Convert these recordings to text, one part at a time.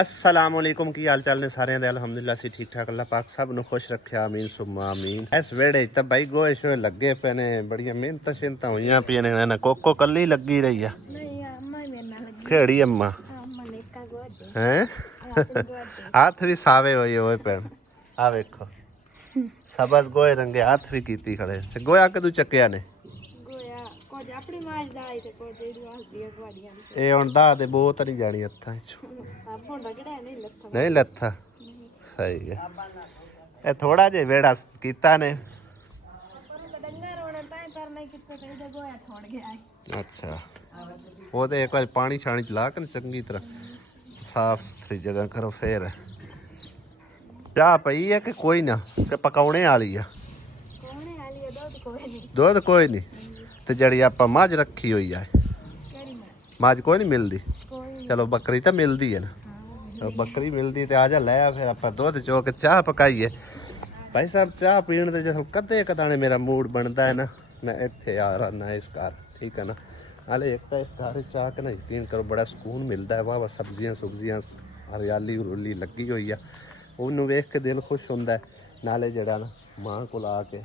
अस्सलाम वालेकुम की हाल चाल ने सारे दे अलहमदुलिल्लाह से ठीक ठाक अल्लाह पाक सब नु खुश रखे आमीन सुम्मा आमीन। इस वेड़े तो भाई गोए शोए लगे पे ने बड़िया मेहनत शिनत हुई पिया ने कोको कली लगी रही है खेड़ी अम्मा हैं हाथ भी सावे होए होए पैन आ वेखो सबस गोए रंगे हाथ भी कीती खड़े गोया कदू चक्या ने ਇਹ ਹੁਣ ਦਾ ਦੇ ਬਹੁਤ ਨਹੀਂ ਜਾਣੀ ਹੱਥਾਂ ਚ ਨਹੀਂ ਲੱਥਾ ਸਹੀ ਹੈ ਇਹ ਥੋੜਾ ਜਿਹਾ ਵੇੜਾ ਕੀਤਾ ਨੇ ਅੱਛਾ ਉਹਦੇ ਇੱਕ ਵਾਰ ਪਾਣੀ ਛਾਣੀ ਚ ਲਾ ਕੇ ਚੰਗੀ ਤਰ੍ਹਾਂ ਸਾਫ਼ ਸੁਥਰੀ ਜਗ੍ਹਾ ਕਰੋ ਫੇਰ ਚਾਹ ਪਈ ਹੈ ਕਿ ਕੋਈ ਨਾ ਕਿ ਪਕਾਉਣੇ ਵਾਲੀ ਆ ਦੁੱਧ ਕੋਈ ਨਹੀਂ ਤੇ ਜਿਹੜੀ ਆਪਾਂ ਮੱਝ ਰੱਖੀ ਹੋਈ ਆ ਮੱਝ ਕੋਈ ਨਹੀਂ ਮਿਲਦੀ ਚਲੋ ਬੱਕਰੀ ਤਾਂ ਮਿਲਦੀ ਹੈ ਨਾ ਬੱਕਰੀ ਮਿਲਦੀ ਤੇ ਆ ਜਾ ਲੈ ਫਿਰ ਆਪਾਂ ਦੁੱਧ ਚੋ ਕੇ ਚਾਹ ਪਕਾਈਏ ਭਾਈ ਸਾਹਿਬ ਚਾਹ ਪੀਣ ਦੇ ਜਦੋਂ ਕਦੇ ਕਦਾਣੇ ਮੇਰਾ ਮੂਡ ਬਣਦਾ ਹੈ ਨਾ ਮੈਂ ਇੱਥੇ ਆ ਰਹਾ ਇਸ ਘਰ ਠੀਕ ਹੈ ਨਾ ਹਾਲੇ ਇੱਕ ਤਾਂ ਇਸ ਘਰ ਚਾਹ ਕੇ ਨਾ ਯਕੀਨ ਕਰੋ ਬੜਾ ਸਕੂਨ ਮਿਲਦਾ ਹੈ ਵਾਹ ਸਬਜ਼ੀਆਂ ਸੁਬਜ਼ੀਆਂ ਹਰਿਆਲੀ ਉਰਲੀ ਲੱਗੀ ਹੋਈ ਆ ਉਹਨੂੰ ਵੇਖ ਕੇ ਦਿਲ ਖੁਸ਼ ਹੁੰਦਾ ਨਾਲੇ ਜਿਹੜਾ ਨਾ ਮਾਂ ਕੋਲ ਆ ਕੇ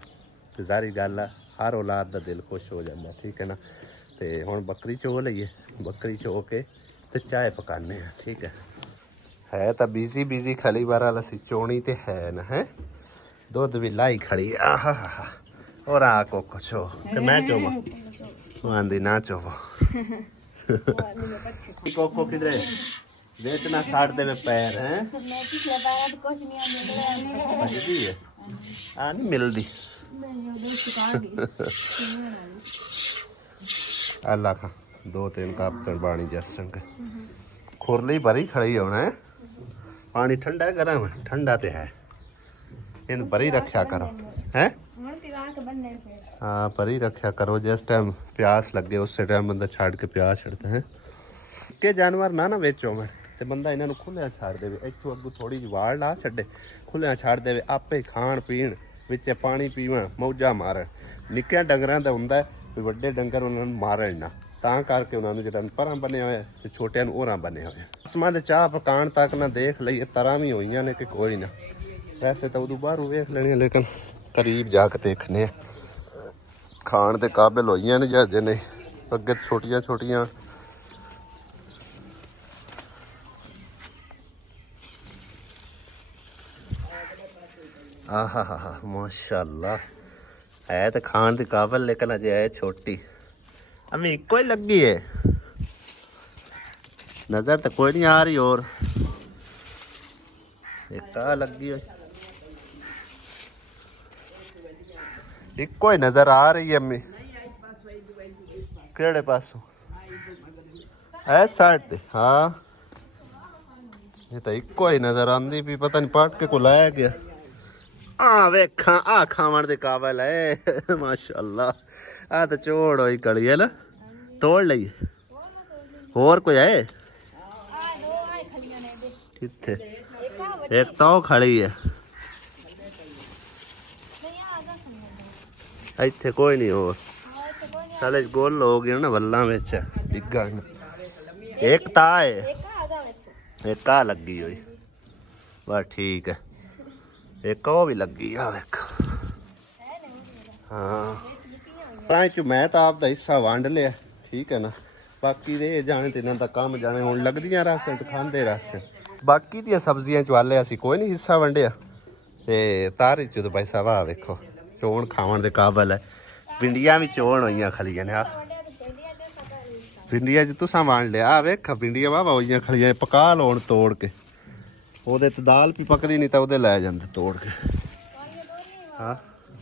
ਜ਼ਾਰੀ ਗੱਲ ਆ ਹਰ ਔਲਾਦ ਦਾ ਦਿਲ ਖੁਸ਼ ਹੋ ਜਾਂਦਾ ਠੀਕ ਹੈ ਨਾ ਤੇ ਹੁਣ ਬੱਕਰੀ ਚੋ ਲਈਏ ਬੱਕਰੀ ਚੋ ਕੇ ਤੇ ਚਾਹ ਪਕਾਣੇ ਆ ਠੀਕ ਹੈ ਤਾਂ ਬਿਜ਼ੀ ਖਲੀ ਵਾਰਾ ਲਸੀ ਚੋਣੀ ਤੇ ਹੈ ਨਾ ਹੈ ਦੁੱਧ ਵੀ ਲਾਈ ਖੜੀ ਆਹਾ ਔਰ ਆ ਕੋਕੋ ਚੋ ਤੇ ਮੈਂ ਚੋਵਾ ਆਂਦੀ ਨਾ ਚੋਵਾ ਕੋਕੋ ਕਿਧਰੇ ਵੇਚ ਨਾ ਛੱਡ ਦੇਵੇ ਪੈਰ ਹੈ ਮੈਂ ਪਿਛਲੇ ਬਾਰ ਕੁਝ ਨਹੀਂ ਆਉਂਦੀ ਹੈ ਆ ਨਹੀਂ ਮਿਲਦੀ अल्लाह का 2-3 कप पानी जर्संग खुरली भरी खड़ी होना है पानी ठंडा है गर्म है ठंडा तो है इन भरी रखा करो हैं हाँ भरी रखा करो जिस टाइम प्यास लगे उस टाइम बंदा छाड़ के प्यास छड़ता है के जानवर ना बेचो मैं तो बंदा इन्हों खुलिया छाड़ दे इतों अगू थोड़ी जी वाड़ ला छे खुलिया छाड़ दे आपे खाण पीण ਵਿੱਚ ਪਾਣੀ ਪੀਵਣ ਮੌਜਾਂ ਮਾਰਨ ਨਿੱਕਿਆਂ ਡੰਗਰਾਂ ਦਾ ਹੁੰਦਾ ਵੀ ਵੱਡੇ ਡੰਗਰ ਉਹਨਾਂ ਨੂੰ ਮਾਰਨ ਨਾ ਤਾਂ ਕਰਕੇ ਉਹਨਾਂ ਨੂੰ ਜਿਹੜਾ ਪਰਾਂ ਬੰਨਿਆ ਹੋਇਆ ਤੇ ਛੋਟਿਆਂ ਨੂੰ ਹੋਰਾਂ ਬੰਨਿਆ ਹੋਇਆ ਅਸਮਾਂ ਦੇ ਚਾਹ ਪਕਾਉਣ ਤੱਕ ਨਾ ਦੇਖ ਲਈਏ ਤਰ੍ਹਾਂ ਵੀ ਹੋਈਆਂ ਨੇ ਕਿ ਕੋਈ ਨਾ ਵੈਸੇ ਤਾਂ ਉਦੋਂ ਬਾਹਰੋਂ ਵੇਖ ਲੈਣੀਆਂ ਲੇਕਿਨ ਕਰੀਬ ਜਾ ਕੇ ਦੇਖਣੇ ਆ ਖਾਣ ਦੇ ਕਾਬਿਲ ਹੋਈਆਂ ਨੇ ਜਾਂ ਨਹੀਂ ਅੱਗੇ ਛੋਟੀਆਂ ਛੋਟੀਆਂ आहा हा माशाल्लाह है तो खान के काबिल लेकिन अजय है छोटी अम्मी इको ही लगी है नजर तो कोई नहीं आ रही और एक लगी हुई इको ही नजर आ रही है अम्मी केड़े पासों है साइड ते हाँ ये तो इको ही नजर आती भी पता नहीं पाट के को लाया गया ਆ ਵੇਖਾਂ ਆ ਖਾਵਣ ਦੇ ਕਾਬਲ ਹੈ ਮਾਸ਼ਾਅੱਲਾ ਆ ਤਾਂ ਚੋੜ ਹੋਈ ਕਲੀ ਹੈ ਨਾ ਤੋੜ ਲਈ ਹੋਰ ਕੋਈ ਹੈ ਕਿੱਥੇ ਇੱਕ ਤਾਂ ਉਹ ਖੜੀ ਹੈ ਇੱਥੇ ਕੋਈ ਨਹੀਂ ਹੋਰ ਸਾਲੇ ਗੋਲ ਹੋ ਗਏ ਨਾ ਵੱਲਾਂ ਵਿੱਚ ਡਿੱਗਣ ਇੱਕ ਤਾਂ ਹੈ ਇੱਕ ਆ ਲੱਗੀ ਹੋਈ ਬਸ ਠੀਕ ਹੈ एक वो भी लगी आ वेख हाँ मैं तो आपका हिस्सा वंड लिया ठीक है ना बाकी दे जाने तो इन्हों का काम जाने हुण लगदियां राशन तो खांदे राशन बाकी दी सब्जियां चवाले असीं कोई नहीं हिस्सा वंडिया ते तारी च तो भाई साहब आ वेखो चोण खावन दे काबल है भिंडियां भी चोण होईयां खलियां ने भिंडियां च तुसां वंड लिया आ वेख भिंडियां वाह होईयां खलियां पका लौण तोड़ के ਉਹਦੇ ਤੇ ਦਾਲ ਵੀ ਪੱਕਦੀ ਨਹੀਂ ਤਾਂ ਉਹਦੇ ਲੈ ਜਾਂਦੇ ਤੋੜ ਕੇ ਹਾਂ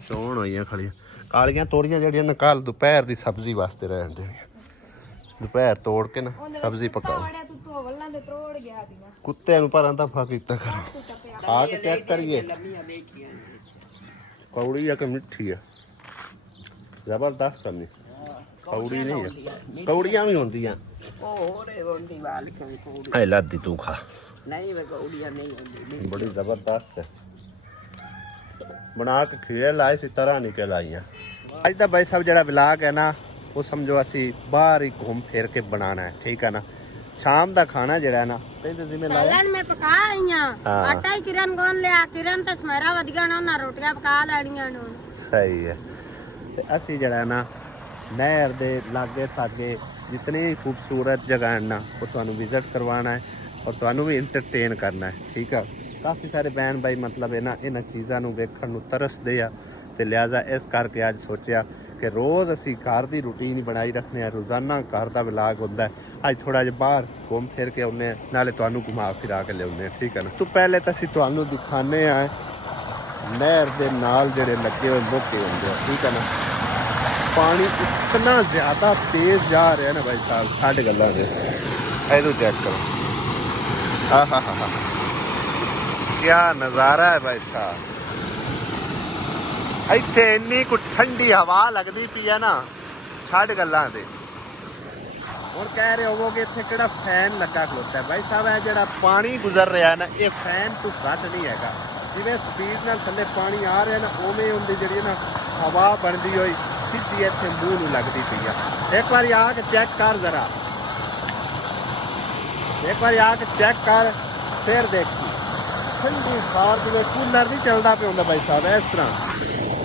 ਚੋਣ ਹੋਈਆਂ ਖੜੀਆਂ ਕਾਲੀਆਂ ਤੋੜੀਆਂ ਜਿਹੜੀਆਂ ਨਾ ਕੱਲ ਦੁਪਹਿਰ ਦੀ ਸਬਜ਼ੀ ਵਾਸਤੇ ਰਹਿਣ ਦੇਣੀਆਂ ਦੁਪਹਿਰ ਤੋੜ ਕੇ ਨਾ ਸਬਜ਼ੀ ਪਕਾਓ ਕੁੱਤੇ ਨੂੰ ਪਰਾਂ ਦਫਾ ਕੀਤਾ ਕਰੋ ਖਾ ਕੇ ਚੈੱਕ ਕਰੀਏ ਕੌੜੀ ਆ ਕਿ ਮਿੱਠੀ ਆ ਜ਼ਬਰਦਸਤ ਕਰਨੀ ਕੌੜੀ ਨਹੀਂ ਆ ਕੌੜੀਆਂ ਵੀ ਹੁੰਦੀਆਂ ਐ ਲੱਦੀ ਤੂੰ ਖਾ नहीं मैं कौड़ियां नहीं होंदी बड़ी जबरदस्त है बना के खीरे लाए इस तरह निकल आई हैं अज का भाई साहब जो ब्लॉग है ना वो समझो असी बाहर ही घूम फिर के बनाना है ठीक है ना शाम का खाना जड़ा ना सालन में पका आईया आटा ही किरण गोन ले किरण तो समरा वध गया ना रोटियां पका लैनियां ने सही है ते असी जड़ा ना नहर दे लागे सागे जितनी खूबसूरत जगह है ना वो तुहानू विजिट करवाना है और तुहानू भी इंटरटेन करना है ठीक है। काफ़ी सारे बहन भाई मतलब है ना इन्हां चीज़ां नू वेखण नू तरसदे आ ते लिहाजा इस करके अज सोचा कि रोज़ असी घर की रूटीन ही बनाई रखने रोज़ाना घर का विलाग होंदा है। अज थोड़ा जिहा बाहर घूम फिर के आउने नाले तुहानू घुमा फिरा के लियाउने ठीक है ना। तो पहले तो असी तुहानू दिखाने नहर के नाल जिहड़े लगे हुए मोके होंदे ठीक है ना। पानी इतना ज़्यादा तेज़ जा रहा है ना भाई साहब साढ़े गल्लां दे इधर चेक करो हाँ क्या नज़ारा है भाई साहब। इत्थे इन्नी कुछ ठंडी हवा लगती पी है ना छड़ गल्लां दे। और कह रहे होवोगे इत्थे किहड़ा फैन लगा खलोता है भाई साहब है जिहड़ा पानी गुजर रहा है ना ये फैन तो घट नहीं हैगा जिवें स्पीड नाल थल्ले पानी आ रहा है ना उवें उहदी जिहड़ी ना हवा बनदी होई सीधी इत्थे मूँह नूं लगदी पई है। एक बार आके चेक कर जरा एक बार आके चेक कर फिर देखी ठंडी खार जिवें कूलर नहीं चलता पे होंदा भाई साहब इस तरह।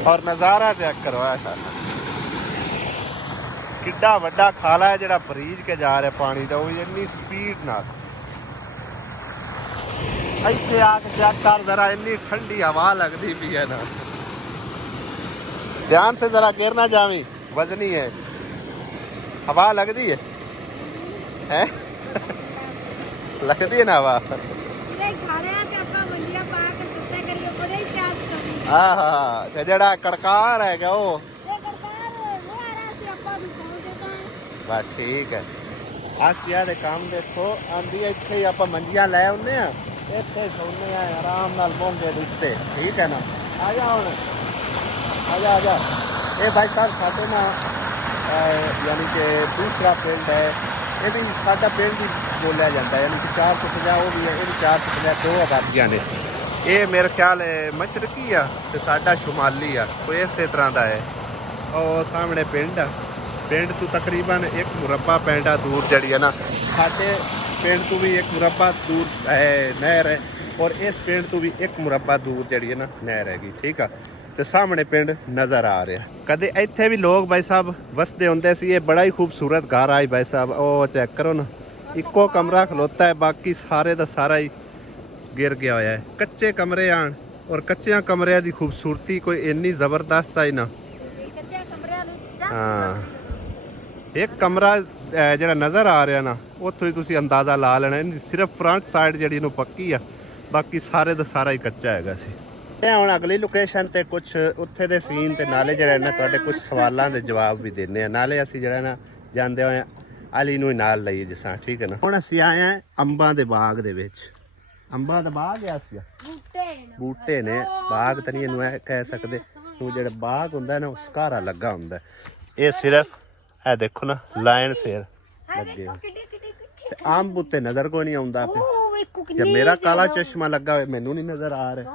और नज़ारा चेक करो किड्डा वड्डा खाला है जिहड़ा बरीज के जा रहा पानी का वो इन्नी स्पीड नाल इत्थे आके चेक कर जरा इन्नी ठंडी हवा लगती पई है ना। ध्यान से जरा गिर ना जावी वजनी है हवा लगती है लगती है ना हवा हाँ हाँ जड़ा कड़कार है क्या वो बस ठीक है। आसिया दे काम देखो आंधी इत्थे आप मंजियां लै आउने इत्थे सोने आराम नाल मोंगे उत्ते ठीक है ना। आ जा हुण आ जा ये भाई साहब साडे ना यानी कि दूसरा पिंड है ये भी साडा पिंड ही बोलिया जाता है यानी कि 450 वो भी है ये भी 450 दो आबादियां ने। ये मेरे ख्याल है मशरकी आ ते साडा शुमाली आ कोई इस तरह का है। और सामने पिंड पिंड तो तकरीबन 1 मुरब्बा पैंडा दूर जड़ी है ना साडे पिंड तो भी 1 मुरब्बा दूर है नहर है और इस पिंड तो भी 1 मुरब्बा दूर जड़ी है ना नहर हैगी ठीक है। तो सामने पिंड नज़र आ रहा कदे इत्थे भी लोग भाई साहब वसते होंदे सी। ये बड़ा ही खूबसूरत घर आई भाई साहब ओ चेक करो ना इको कमरा खलोता है बाकी सारे का सारा ही गिर गया होया है। कच्चे कमरे आन और कच्चे कमरिया की खूबसूरती कोई इन्नी जबरदस्त आई ना। हाँ एक कमरा जिहड़ा नज़र आ रहा ना उत्थों ही तुसीं अंदाज़ा ला लेना सिर्फ फ्रंट साइड जिहड़ी नूं पक्की आ बाकी सारे का सारा ही कच्चा हैगा सी। हुण अगली लोकेशन ते कुछ उत्थे दे सीन ते नाले जिहड़ा ना तुहाडे कुछ सवालों के जवाब भी देने आ नाले असीं जिहड़ा ना जांदे होए अली नूं नाल लईए जिसां ठीक है ना। हुण असीं आए हैं अंबां दे बाग दे विच अंबां दा बाग है असीं बूटे ने बाग तो नहीं इनू कह सकते तो जो बाग होंगे ना उस घारा लगा होंगे ये सिर्फ है देखो ना लाइन सेर लगे आम बूटे नजर को नहीं आता जब मेरा काला चश्मा लगा हुआ मैनू नहीं नजर आ रहा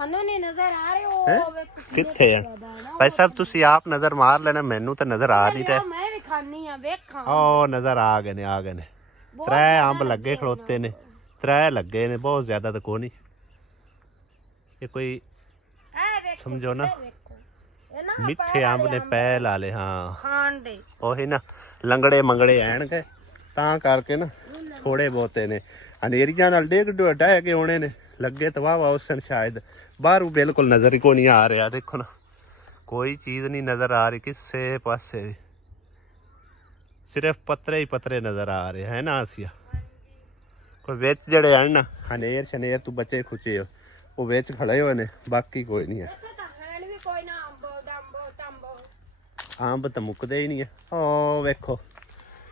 किथे है भाई साहब तुसी आप नजर मार लेना मैनू तो नजर आ नहीं रहे ओ नजर आ गए ने 3 अंब लगे खड़ोते ने 3 लगे ने बहुत ज्यादा तो को नहीं ये कोई समझो ना मिठे अंब ने पै ला ले हाँ ओही ना लंगड़े मंगड़े ऐन के तां करके ना थोड़े बहुते ने हनेरियां नाल डेग ढह के आने ने लगे तो वाह उस दिन शायद बाहरों बिल्कुल नजर ही को नहीं आ रहा देखो ना कोई चीज़ नहीं नज़र आ रही किसी पासे भी सिर्फ पत्रे ही पत्रे नज़र आ रहे हैं ना आसिया कोई बिच जड़े हैं ना हनेर शनेर तू बचे खुचे हो वो बिच खड़े हुए ने बाकी कोई नहीं है अंब तो मुकदे ही नहीं है ओ वेखो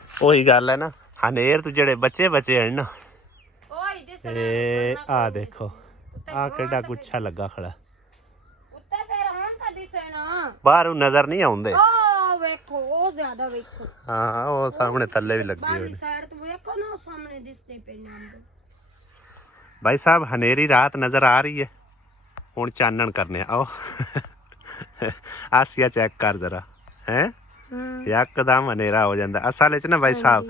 वही गल है ना हनेर तो जड़े बचे बचे हैं ना आ देखो आ केड़ा गुच्छा लगा खड़ा बाहर नजर नहीं आउंदे हाँ वो सामने थल्ले भी लगे हुए भाई साहब हनेरी रात नजर आ रही है हुण चानन करने आओ आसिया चेक कर जरा है यकदम हनेरा हो जाता असल च ना भाई साहब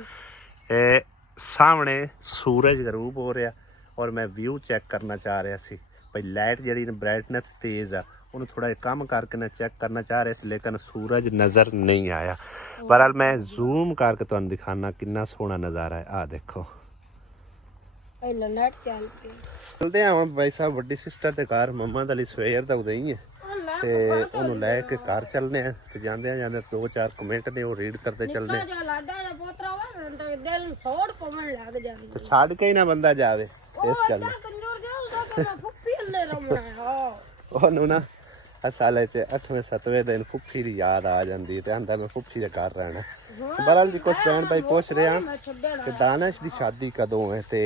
ਸਾਹਮਣੇ ਸੂਰਜ ਗਰੂਬ ਹੋ ਰਿਹਾ ਔਰ ਮੈਂ ਵਿਊ ਚੈੱਕ ਕਰਨਾ ਚਾਹ ਰਿਹਾ ਸੀ ਭਈ ਲਾਈਟ ਜਿਹੜੀ ਬ੍ਰਾਈਟਨੈਸ ਤੇਜ਼ ਆ ਉਹਨੂੰ ਥੋੜਾ ਜਿਹਾ ਕੰਮ ਕਰਕੇ ਨਾ ਚੈੱਕ ਕਰਨਾ ਚਾਹ ਰਿਹਾ ਸੀ ਲੇਕਿਨ ਸੂਰਜ ਨਜ਼ਰ ਨਹੀਂ ਆਇਆ। ਬਹਰਾਲ ਮੈਂ ਜ਼ੂਮ ਕਰਕੇ ਤੁਹਾਨੂੰ ਦਿਖਾਣਾ ਕਿੰਨਾ ਸੋਹਣਾ ਨਜ਼ਾਰਾ ਹੈ। ਆ ਦੇਖੋ ਚਲਦੇ ਆ ਹੁਣ ਬਾਈ ਸਾਹਿਬ ਵੱਡੀ ਸਿਸਟਰ ਦੇ ਘਰ ਮੰਮਾ ਦਾ ਲਈ ਸਵੇਰ ਦਾ ਉਦਈ ਹੈ ਤੇ ਉਹਨੂੰ ਲੈ ਕੇ ਘਰ ਚੱਲਨੇ ਆ ਤੇ ਜਾਂਦੇ ਆ 2-4 ਕਮੈਂਟ ਨੇ ਉਹ ਰੀਡ ਕਰਦੇ ਚੱਲਨੇ ਤੇ ਛੱਡ ਕੇ ਹੀ ਨਾ ਬੰਦਾ ਜਾਵੇ ਇਸ ਗੱਲ ਉਹਨੂੰ ਨਾ ਅਸਾਲੇ ਚ 8ਵੇਂ 7ਵੇਂ ਦਿਨ ਫੁੱਫੀ ਦੀ ਯਾਦ ਆ ਜਾਂਦੀ ਤੇ ਆਂਦਾ ਮੈਂ ਫੁੱਫੀ ਦੇ ਘਰ ਰਹਿਣਾ। ਬਹਰਾਲ ਜੀ ਕੁਛ ਭੈਣ ਭਾਈ ਪੁੱਛ ਰਿਹਾ ਕਿ ਦਾਨਿਸ਼ ਦੀ ਸ਼ਾਦੀ ਕਦੋਂ ਹੈ ਤੇ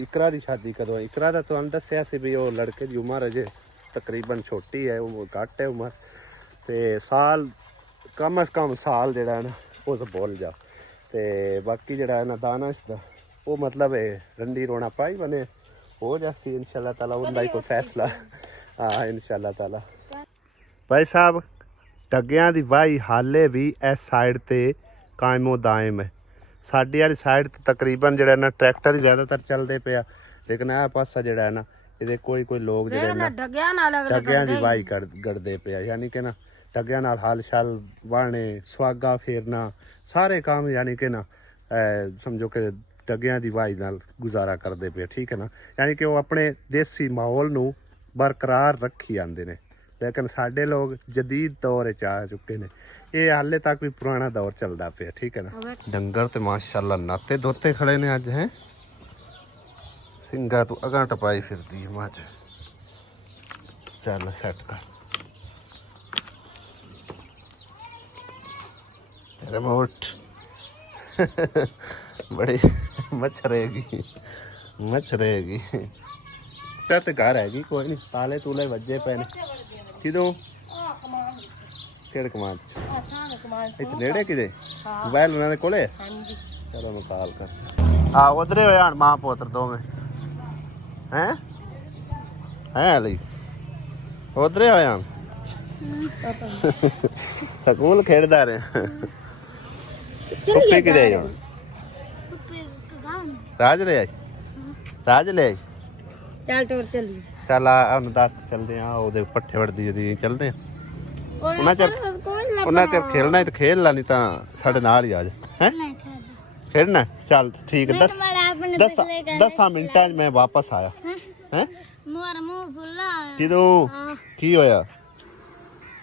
ਇਕਰਾ ਦੀ ਸ਼ਾਦੀ ਕਦੋਂ ਹੈ। ਇਕਰਾ ਦਾ ਤੁਹਾਨੂੰ ਦੱਸਿਆ ਸੀ ਵੀ ਉਹ ਲੜਕੇ ਦੀ ਉਮਰ ਅਜੇ ਤਕਰੀਬਨ ਛੋਟੀ ਹੈ, ਉਹ ਘੱਟ ਹੈ ਉਮਰ ਤੇ ਸਾਲ ਕਮ ਅਸ ਕਮ ਸਾਲ ਜਿਹੜਾ ਹੈ ਨਾ ਉਹ ਤਾਂ ਭੁੱਲ ਜਾ ਤੇ ਬਾਕੀ ਜਿਹੜਾ ਹੈ ਨਾ ਦਾਨਿਸ਼ ਦਾ ਉਹ ਮਤਲਬ ਹੈ ਰੰਡੀ ਰੋਣਾ ਪਾਈ ਬਣੇ ਹੋ ਜਾਸੀ ਇਨਸ਼ਾਅੱਲਾ ਤਾਲਾ ਉਹਦਾ ਹੀ ਕੋਈ ਫੈਸਲਾ। ਹਾਂ ਇਨਸ਼ਾਅੱਲਾ ਤਾਲਾ ਭਾਈ ਸਾਹਿਬ ਡੱਗਿਆਂ ਦੀ ਵਾਹੀ ਹਾਲੇ ਵੀ ਇਸ ਸਾਈਡ ਤੇ ਕਾਇਮੋ ਦਾਇਮ ਹੈ। ਸਾਡੀ ਵਾਲੀ ਸਾਈਡ ਤੇ ਤਕਰੀਬਨ ਜਿਹੜਾ ਨਾ ਟਰੈਕਟਰ ਹੀ ਜ਼ਿਆਦਾਤਰ ਚੱਲਦੇ ਪਿਆ ਲੇਕਿਨ ਇਹ ਪਾਸਾ ਜਿਹੜਾ ਹੈ ਨਾ ਇਹਦੇ ਕੋਈ ਲੋਕ ਜਿਹੜੇ ਨਾ ਡੱਗਿਆਂ ਦੀ ਵਾਹੀ ਕਰਦੇ ਪਿਆ ਯਾਨੀ ਕਿ ਨਾ ਡੱਗਿਆਂ ਨਾਲ ਹਾਲ ਸ਼ਾਲ ਵਾਹਣੇ ਸੁਆਗਾ ਫੇਰਨਾ ਸਾਰੇ ਕੰਮ ਯਾਨੀ ਕਿ ਨਾ ਸਮਝੋ ਕਿ ਡੱਗਿਆਂ ਦੀ ਵਾਹੀ ਨਾਲ ਗੁਜ਼ਾਰਾ ਕਰਦੇ ਪਏ ਠੀਕ ਹੈ ਨਾ। ਯਾਨੀ ਕਿ ਉਹ ਆਪਣੇ ਦੇਸੀ ਮਾਹੌਲ ਨੂੰ ਬਰਕਰਾਰ ਰੱਖੀ ਜਾਂਦੇ ਨੇ ਲੇਕਿਨ ਸਾਡੇ ਲੋਕ ਜਦੀਦ ਦੌਰ ਵਿੱਚ ਆ ਚੁੱਕੇ ਨੇ। ਇਹ ਹਾਲੇ ਤੱਕ ਵੀ ਪੁਰਾਣਾ ਦੌਰ ਚੱਲਦਾ ਪਿਆ ਠੀਕ ਹੈ ਨਾ। ਡੰਗਰ ਤੇ ਮਾਸ਼ਾਅੱਲਾ ਨਾਤੇ ਦੋਤੇ ਖੜੇ ਨੇ ਅੱਜ ਹੈ ਸਿੰਘਾ ਤੂੰ ਅਗਾਂ ਟਪਾਈ ਫਿਰਦੀ ਹੈ ਮੱਝ ਚੱਲ ਸੈੱਟ ਕਰ ਰਿਮੋਟ ਬੜੀ ਮੱਛ ਰਹੇਗੀ ਤੇ ਘਰ ਹੈਗੀ ਕੋਈ ਨਹੀਂ ਤਾਲੇ ਤੂਲੇ ਵੱਜੇ ਪਏ ਨੇ ਕਿਦੋਂ ਕਿਹੜੇ ਕਮਾਨ ਇੱਥੇ ਨੇੜੇ ਕਿਤੇ ਮੋਬਾਈਲ ਉਹਨਾਂ ਦੇ ਕੋਲੇ ਚਲੋ ਮੈਂ ਕਾਲ ਕਰ ਆ ਉਧਰੇ ਹੋਇਆ ਹਣ ਮਾਂ ਪੁੱਤਰ ਦੋਵੇਂ ਹੈ ਲਈ ਉਧਰੇ ਹੋਇਆ ਸਕੂਲ ਖੇਡਦਾ ਰਿਹਾ ਕੁੱਪੀ ਕਿਦੇ ਹੁਣ ਰਾਜ ਲੈ ਆਈ ਚੱਲ ਟੁਰ ਚੱਲੀ ਚੱਲ ਆ ਉਹਨੂੰ ਦੱਸ ਚੱਲਦੇ ਆ ਉਹਦੇ ਪੱਠੇ ਵੜਦੀ ਉਹਦੀ ਚੱਲਦੇ ਆ ਉਹਨਾਂ ਚਿਰ ਖੇਲਣਾ ਹੀ ਤੇ ਖੇਲ ਲਾ ਨਹੀਂ ਤਾਂ ਸਾਡੇ ਨਾਲ ਹੀ ਆ ਜਾ ਹੈ ਖੇਡਣਾ ਚੱਲ ਠੀਕ ਹੈ 10 ਮਿੰਟਾਂ 'ਚ ਮੈਂ ਵਾਪਸ ਆਇਆ ਹੈ ਕਿਦੋਂ ਕੀ ਹੋਇਆ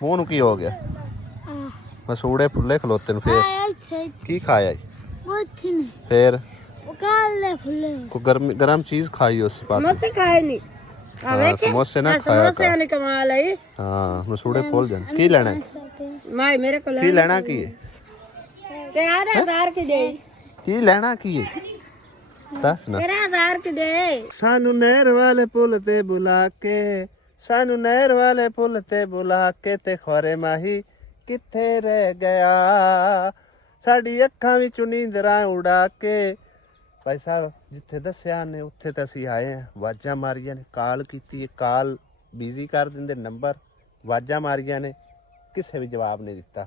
ਮੂੰਹ ਨੂੰ ਕੀ ਹੋ ਗਿਆ ਮਸੂੜੇ ਫੁੱਲੇ ਖਲੋਤੇ ਨੂੰ ਫੇਰ ਕੀ ਖਾਇਆ ਫੇਰ ਕੋਈ ਗਰਮ ਚੀਜ਼ ਖਾਈ ਉਸ ਪਾਸ ਸਮੋਸੇ ਖਾਏ ਨਹੀਂ ਸਮੋਸੇ ਨਾ ਖਾਇਆ ਸਮੋਸੇ ਨੇ ਕਮਾਲ ਹੈ ਹਾਂ ਮਸੂੜੇ ਫੁੱਲ ਜਾਣ ਕੀ ਲੈਣਾ ਮਾਈ ਮੇਰੇ ਕੋਲ ਕੀ ਲੈਣਾ ਕੀ ਹੈ ਤੇ ਆਧਾ 1000 ਕੀ ਦੇ ਕੀ ਲੈਣਾ ਕੀ ਹੈ ਦੱਸ ਨਾ ਤੇਰਾ 1000 ਕੀ ਦੇ ਸਾਨੂੰ ਨਹਿਰ ਵਾਲੇ ਪੁੱਲ ਤੇ ਬੁਲਾ ਕੇ ਤੇ ਖੋਰੇ ਮਾਹੀ ਕਿੱਥੇ ਰਹਿ ਗਿਆ ਸਾਡੀ ਅੱਖਾਂ ਵਿੱਚੋਂ ਨੀਂਦਰਾਂ ਉਡਾ ਕੇ। ਭਾਈ ਸਾਹਿਬ ਜਿੱਥੇ ਦੱਸਿਆ ਨੇ ਉੱਥੇ ਤਾਂ ਅਸੀਂ ਆਏ ਆ ਆਵਾਜ਼ਾਂ ਮਾਰੀਆਂ ਨੇ ਕਾਲ ਕੀਤੀ ਕਾਲ ਬਿਜ਼ੀ ਕਰ ਦਿੰਦੇ ਨੰਬਰ ਆਵਾਜ਼ਾਂ ਮਾਰੀਆਂ ਨੇ ਕਿਸੇ ਵੀ ਜਵਾਬ ਨਹੀਂ ਦਿੱਤਾ।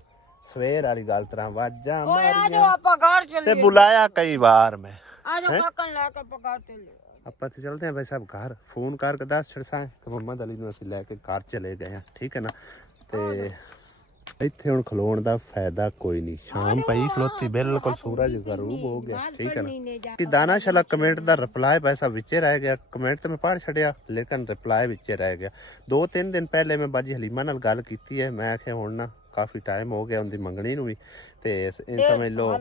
ਸਵੇਰ ਵਾਲੀ ਗੱਲ ਤਰ੍ਹਾਂ ਆਵਾਜ਼ਾਂ ਮਾਰੀਆਂ ਤੇ ਬੁਲਾਇਆ ਕਈ ਵਾਰ ਮੈਂ ਆਪਾਂ ਤੇ ਚਲਦੇ ਆ ਭਾਈ ਸਾਹਿਬ ਘਰ ਫੋਨ ਕਰਕੇ ਦੱਸ ਛੜਸਾਂ ਕਿ ਮੁਹੰਮਦ ਅਲੀ ਨੂੰ ਅਸੀਂ ਲੈ ਕੇ ਘਰ ਚਲੇ ਗਏ ਆ ਠੀਕ ਹੈ ਨਾ। ਤੇ ਇੱਥੇ ਹੁਣ ਖਲੋਣ ਦਾ ਫਾਇਦਾ ਕੋਈ ਨਹੀਂ ਸ਼ਾਮ ਪਈ ਖਲੋਤੀ ਬਿਲਕੁਲ ਸੂਰਜ ਗਰੂਬ ਹੋ ਗਿਆ ਠੀਕ ਹੈ ਨਾ। ਕਿ ਦਾਨਿਸ਼ ਵਾਲਾ ਕਮੈਂਟ ਦਾ ਰਿਪਲਾਈ ਭਾਈ ਸਾਹਿਬ ਵਿੱਚੇ ਰਹਿ ਗਿਆ ਕਮੈਂਟ ਤੇ ਮੈਂ ਪੜ੍ਹ ਛੱਡਿਆ ਲੇਕਿਨ ਰਿਪਲਾਈ ਵਿੱਚੇ ਰਹਿ ਗਿਆ। 2-3 ਦਿਨ ਪਹਿਲੇ ਮੈਂ ਬਾਜੀ ਹਲੀਮਾ ਨਾਲ ਗੱਲ ਕੀਤੀ ਹੈ ਮੈਂ ਆਖਿਆ ਹੁਣ ਨਾ ਕਾਫੀ ਟਾਈਮ ਹੋ ਗਿਆ ਉਹਦੀ ਮੰਗਣੀ ਨੂੰ ਵੀ ਤੇ ਇਹ ਸਮਝ ਲਓ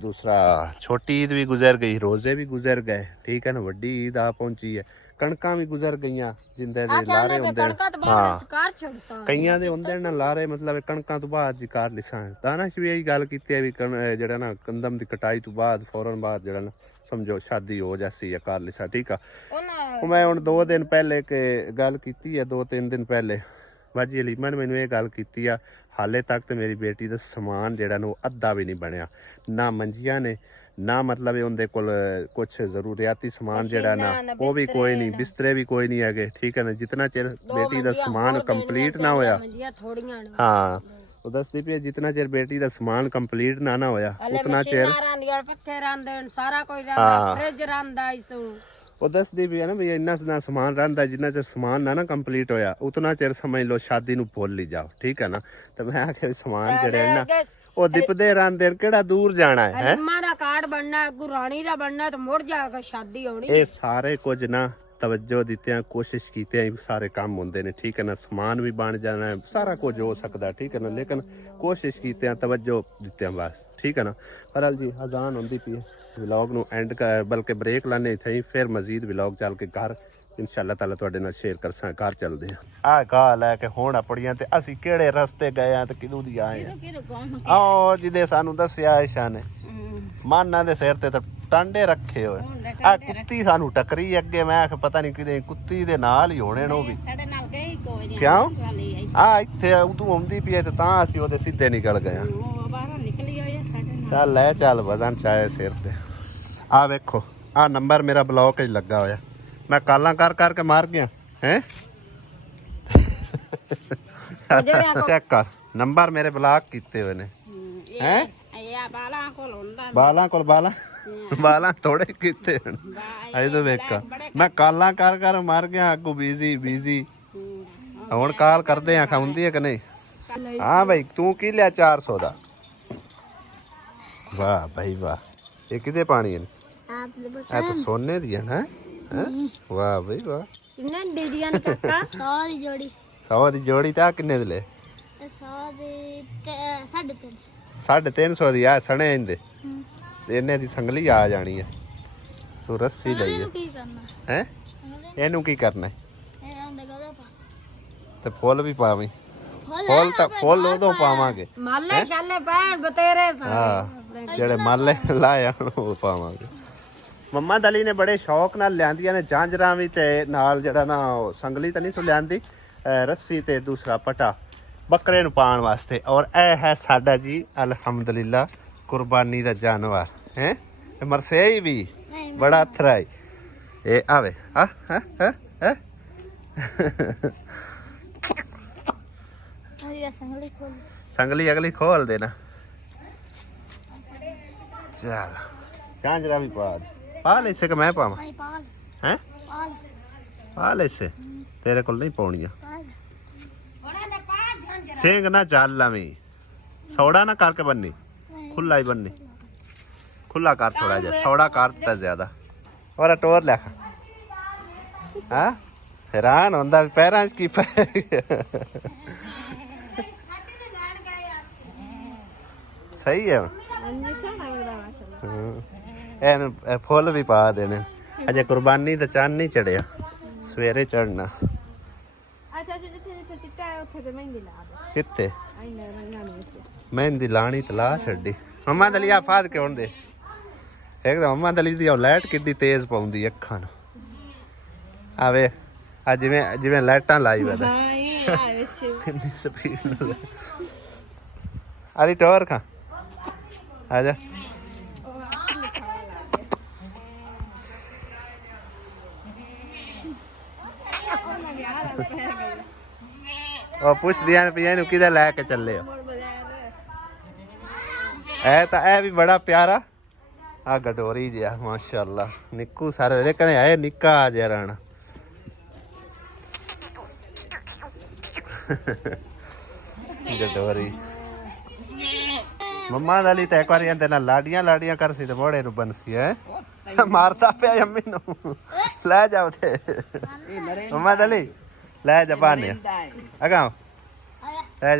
ਦੂਸਰਾ ਛੋਟੀ ਈਦ ਵੀ ਗੁਜ਼ਰ ਗਈ ਰੋਜ਼ੇ ਵੀ ਗੁਜ਼ਰ ਗਏ ਠੀਕ ਹੈ ਨਾ। ਵੱਡੀ ਈਦ ਆ ਪਹੁੰਚੀ ਹੈ ਕਣਕਾਂ ਵੀ ਗੁਜ਼ਰ ਗਈਆਂ ਜਿੰਦੇ ਦੇ ਲਾਰੇ ਹੁੰਦੇ ਹਾਂ ਕਈਆਂ ਦੇ ਹੁੰਦੇ ਨਾ ਲਾਰੇ ਮਤਲਬ ਕਣਕਾਂ ਤੋਂ ਬਾਅਦ ਜੀ ਕਰ ਲਿਸਾਂ। ਦਾਨਿਸ਼ ਵੀ ਇਹੀ ਗੱਲ ਕੀਤੀ ਹੈ ਵੀ ਜਿਹੜਾ ਨਾ ਕੰਦਮ ਦੀ ਕਟਾਈ ਤੋਂ ਬਾਅਦ ਫੌਰਨ ਬਾਅਦ ਜਿਹੜਾ ਨਾ ਸਮਝੋ ਸ਼ਾਦੀ ਹੋ ਜਾਸੀ ਜਾਂ ਕਰ ਲਿਸਾਂ ਠੀਕ ਆ। ਉਹ ਮੈਂ ਹੁਣ 2 ਦਿਨ ਪਹਿਲੇ ਗੱਲ ਕੀਤੀ ਹੈ 2-3 ਦਿਨ ਪਹਿਲੇ ਬਾਜੀ ਹਲੀਮਾ ਨੇ ਮੈਨੂੰ ਇਹ ਗੱਲ ਕੀਤੀ ਆ ਹਾਲੇ ਤੱਕ ਤੇ ਮੇਰੀ ਬੇਟੀ ਦਾ ਸਮਾਨ ਜਿਹੜਾ ਨਾ ਉਹ ਅੱਧਾ ਵੀ ਨਹੀਂ ਬਣਿਆ ਨਾ ਮੰਜੀਆਂ ਨੇ ਨਾ ਮਤਲਬ ਉਹਦੇ ਕੋਲ ਕੁਛ ਜ਼ਰੂਰੀਆਤੀ ਸਮਾਨ ਜਿਹੜਾ ਨਾ ਉਹ ਵੀ ਕੋਈ ਨਹੀਂ ਬਿਸਤਰੇ ਵੀ ਕੋਈ ਨਹੀਂ ਹੈਗੇ ਠੀਕ ਹੈ ਨਾ। ਜਿਤਨਾ ਚਿਰ ਬੇਟੀ ਦਾ ਸਮਾਨ ਕੰਪਲੀਟ ਨਾ ਹੋਇਆ ਹਾਂ ਉਹ ਦੱਸਦੀ ਪਈ ਜਿੰਨਾ ਚਿਰ ਬੇਟੀ ਦਾ ਸਮਾਨ ਕੰਪਲੀਟ ਨਾ ਹੋਇਆ ਉਤਨਾ ਚਿਰ ਪੱਖੇ ਰਹਿੰਦੇ ਸਾਰਾ ਕੁਝ ਰਹਿੰਦਾ ਫ੍ਰਿਜ ਰਹਿੰਦਾ ਇਸੂ ਉਹ ਦੱਸਦੀ ਵੀ ਹੈ ਨਾ ਵੀ ਇੰਨਾ ਨਾ ਸਮਾਨ ਰਹਿੰਦਾ ਜਿੰਨਾ ਚਿਰ ਸਮਾਨ ਨਾ ਕੰਪਲੀਟ ਹੋਇਆ ਉਤਨਾ ਚਿਰ ਸਮਝ ਲਓ ਸ਼ਾਦੀ ਨੂੰ ਭੁੱਲ ਹੀ ਜਾਓ ਠੀਕ ਹੈ ਨਾ। ਤੇ ਮੈਂ ਆਖਿਆ ਸਮਾਨ ਜਿਹੜੇ ਨਾ ਉਹ ਦਿਪਦੇ ਰਹਿੰਦੇ ਕਿਹੜਾ ਦੂਰ ਜਾਣਾ ਹੈ। ਅੰਮਾ ਦਾ ਕਾਰਡ ਬਣਨਾ ਗੁਰਾਣੀ ਦਾ ਬਣਨਾ ਤੇ ਮੁੜ ਜਾਏਗਾ ਸ਼ਾਦੀ ਹੋਣੀ। ਇਹ ਸਾਰੇ ਕੁਝ ਨਾ ਤਵੱਜੋ ਦਿੱਤਿਆਂ ਕੋਸ਼ਿਸ਼ ਕੀਤਿਆਂ ਹੀ ਸਾਰੇ ਕੰਮ ਹੁੰਦੇ ਨੇ ਠੀਕ ਹੈ ਨਾ। ਸਮਾਨ ਵੀ ਬਣ ਜਾਣਾ ਹੈ ਸਾਰਾ ਕੁਝ ਹੋ ਸਕਦਾ ਠੀਕ ਹੈ ਨਾ ਲੇਕਿਨ ਕੋਸ਼ਿਸ਼ ਕੀਤਿਆਂ ਤਵੱਜੋ ਦਿੱਤਿਆਂ ਬਸ ਠੀਕ ਹੈ ਨਾ। ਪਰ ਜੀ ਅਜ਼ਾਨ ਹੁੰਦੀ ਪਈ ਵਲੌਗ ਨੂੰ ਐਂਡ ਕਰ ਬਲਕਿ ਬ੍ਰੇਕ ਲਾਣੇ ਇੱਥੇ ਫਿਰ ਮਜ਼ੀਦ ਵਲੌਗ ਚੱਲ ਕੇ ਘਰ ਇਨਸ਼ਾਅੱਲਾ ਤਾਲਾ ਤੁਹਾਡੇ ਨਾਲ ਸ਼ੇਅਰ ਕਰਸਾਂ। ਘਰ ਚੱਲਦੇ ਆ ਗਾਹ ਲੈ ਕੇ ਹੁਣ ਆਪਣੀਆਂ ਤੇ ਅਸੀਂ ਕਿਹੜੇ ਰਸਤੇ ਗਏ ਆ ਤੇ ਕਿਦੋਂ ਦੀ ਆਏ ਆ। ਆਹ ਜਿਹਦੇ ਸਾਨੂੰ ਦੱਸਿਆ ਆਇਸ਼ਾ ਨੇ ਮਾਨਾਂ ਦੇ ਸਿਰ ਤੇ ਤਾਂ ਟਾਂਡੇ ਰੱਖੇ ਹੋਏ ਆ ਕੁੱਤੀ ਸਾਨੂੰ ਟੱਕਰੀ ਅੱਗੇ ਮੈਂ ਆਖ ਪਤਾ ਨਹੀਂ ਕਿਤੇ ਕੁੱਤੀ ਦੇ ਨਾਲ ਹੀ ਹੋਣੇ ਨੇ ਉਹ ਵੀ ਸਾਡੇ ਨਾਲ ਗਈ ਕੋਈ ਨਹੀਂ ਕਿਉਂ ਆ ਇੱਥੇ ਉਦੋਂ ਆਉਂਦੀ ਪਈ ਤੇ ਤਾਂ ਅਸੀਂ ਉਹਦੇ ਸਿੱਧੇ ਨਿਕਲ ਗਏ ਆ। ਬਾਹਰੋਂ ਨਿਕਲੀ ਹੋਈ ਸਾਡੇ ਨਾਲ ਚੱਲ ਲੈ ਚੱਲ ਵਜ਼ਨ ਚਾਹੇ ਸਿਰ ਤੇ ਆ ਵੇਖੋ ਆ ਨੰਬਰ ਮੇਰਾ ਬਲੌਕ ਹੀ ਲੱਗਾ ਹੋਇਆ ਮੈਂ ਕਾਲਾਂ ਕਰ ਕਰਕੇ ਮਾਰ ਗਿਆ ਹੈ ਚੈੱਕ ਕਰ ਨੰਬਰ ਮੇਰੇ ਬਲੌਕ ਕੀਤੇ ਹੋਏ ਨੇ ਹੈ ਇਹ ਬਾਲਾਂ ਕੋਲ ਹੁੰਦਾ ਬਾਲਾਂ ਥੋੜੇ ਕੀਤੇ ਹਨ ਅਜੇ ਤੋਂ ਵੇਖਾ ਮੈਂ ਕਾਲਾਂ ਕਰ ਮਾਰ ਗਿਆ ਅੱਗੋਂ ਬਿਜ਼ੀ ਹੁਣ ਕਾਲ ਕਰਦੇ ਆ ਖਾਉਂਦੀ ਹੈ ਕਿ ਨਹੀਂ। ਹਾਂ ਭਾਈ ਤੂੰ ਕੀ ਲਿਆ 400 ਦਾ ਵਾਹ ਭਾਈ ਵਾਹ ਇਹ ਕਿਤੇ ਪਾਣੀ ਹੈ ਇਹ ਤਾਂ ਸੋਨੇ ਦੀ ਹੈ ਨਾ ਵਾਹ ਭਾਈ ਵਾਹ ਕਿੰਨੇ ਦੇ ਦੀਆਂ ਨੇ ਕਾਕਾ 100 ਦੀ ਜੋੜੀ ਤਾਂ ਕਿੰਨੇ ਦੇ ਲੈ 100 ਦੇ 350 350 ਦੀ ਆ ਸਣੇ ਇਹਦੇ ਇਹਨੇ ਦੀ ਸੰਗਲੀ ਆ ਜਾਣੀ ਹੈ ਤੂੰ ਰੱਸੀ ਲਈ ਹੈ ਕੀ ਕਰਨਾ ਹੈ ਇਹਨੂੰ ਕੀ ਕਰਨਾ ਇਹ ਹੁੰਦਾ ਕਦਾ ਪਾ ਤੇ ਫੁੱਲ ਵੀ ਪਾਵੀਂ ਫੁੱਲ ਉਦੋਂ ਪਾਵਾਂਗੇ ਮਾਲੇ ਚੱਲੇ ਪੈਣ ਬਤੇਰੇ ਹਾਂ ਜਿਹੜੇ ਮਾਲੇ ਲਾਇਆ ਉਹ ਪਾਵਾਂਗੇ। ਮੰਮਾ ਦਲੀ ਨੇ ਬੜੇ ਸ਼ੌਕ ਨਾਲ ਲਿਆਂਦੀਆਂ ਨੇ ਜਾਂਜਰਾਂ ਵੀ ਤੇ ਨਾਲ ਜਿਹੜਾ ਨਾ ਸੰਗਲੀ ਤਾਂ ਨਹੀਂ ਸੋ ਲਿਆਂਦੀ ਰੱਸੀ ਤੇ ਦੂਸਰਾ ਪਟਾ ਬੱਕਰੇ ਨੂੰ ਪਾਉਣ ਵਾਸਤੇ ਔਰ ਇਹ ਹੈ ਸਾਡਾ ਜੀ ਅਲਹਮਦੁਲਿਲਾ ਕੁਰਬਾਨੀ ਦਾ ਜਾਨਵਰ ਹੈ ਮਰਸੇਈ ਵੀ ਬੜਾ ਅਥਰਾ ਹੈ ਇਹ ਆਵੇ ਸੰਗਲੀ ਅਗਲੀ ਖੋਲ ਦੇਣਾ ਚੱਲ ਜਾਂਜਰਾ ਵੀ ਪਾ ਲੈ ਇਸੇ ਕਿ ਮੈਂ ਪਾਵਾਂ ਹੈ ਪਾ ਲੈ ਇਸੇ ਤੇਰੇ ਕੋਲ ਨਹੀਂ ਪਾਉਣੀਆਂ ਸਿੰਘ ਨਾ ਚੱਲ ਲਾਵੀਂ ਸੌੜਾ ਨਾ ਕਰਕੇ ਬੰਨੀ ਖੁੱਲਾ ਹੀ ਬੰਨੀ ਖੁੱਲਾ ਕਰ ਥੋੜਾ ਜਿਹਾ ਸੌੜਾ ਕਰਤਾ ਜ਼ਿਆਦਾ ਔਰ ਟੋਰ ਲੈ ਹਾਂ ਹੈਰਾਨ ਹੁੰਦਾ ਪੈਰਾਂ 'ਚ ਕੀ ਪੈ ਸਹੀ ਹੈ ਇਹਨੂੰ ਫੁੱਲ ਵੀ ਪਾ ਦੇਣੇ ਅਜੇ ਕੁਰਬਾਨੀ ਦਾ ਚੰਨ ਨਹੀਂ ਚੜਿਆ ਸਵੇਰੇ ਚੜਨਾ ਕਿੱਥੇ ਮਹਿੰਦੀ ਲਾਣੀ ਤੇ ਲਾ ਛੱਡੀ ਮੰਮਾ ਦਲੀ ਆ ਫਾਦ ਕੇ ਹੁਣ ਦੇ ਇੱਕਦਮ ਮੰਮਾ ਦਲੀ ਦੀ ਲਾਈਟ ਕਿੱਡੀ ਤੇਜ਼ ਪਾਉਂਦੀ ਅੱਖਾਂ ਨੂੰ ਆਵੇ ਆ ਜਿਵੇਂ ਲਾਈਟਾਂ ਲਾਈ ਵੇ ਕਿੰਨੀ ਸਪੀਡ ਨਾਲ ਅਰੇ ਟੋਰ ਖਾ ਆ ਜਾ ਉਹ ਪੁੱਛਦੀਆਂ ਪਈਆਂ ਇਹਨੂੰ ਕਿਹਦਾ ਲੈ ਕੇ ਚੱਲੇ ਹੋ ਇਹ ਵੀ ਬੜਾ ਪਿਆਰਾ ਆ ਗਡੋਰੀ ਜਿਹਾ ਮਾਸ਼ਾਅੱਲਾ ਨਿੱਕੂ ਸਾਰੇ ਲੇਕਿਨ ਇਹ ਨਿੱਕਾ ਜਿਹਾ ਰਾਣਾ ਗਡੋਰੀ ਮੰਮਾ ਦਾ ਲਈ ਤਾਂ ਇੱਕ ਵਾਰੀ ਇਹਦੇ ਨਾਲ ਲਾਡੀਆਂ ਕਰਸੀ ਤੇ ਮੋੜੇ ਨੂੰ ਬੰਨਸੀ ਹੈ ਮਾਰਦਾ ਪਿਆ ਅੰਮੀ ਨੂੰ ਲੈ ਜਾ ਉਥੇ ਮੰਮਾ ਦਾ ਲਈ ਲੈ ਜਾ ਬਾਨੇ ਅਗਾ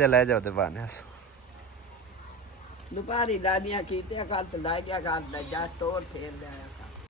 ਲੈ ਜਾ ਉਤੇ ਬਾਨੇ ਦੁਪਹਿਰੀ ਲਾਡੀਆਂ ਕੀਤੇ ਕੱਲ ਤੇ ਲੈ ਗਿਆ ਕਰ ਜਾ ਟੋਰ ਫੇਰ ਲਿਆ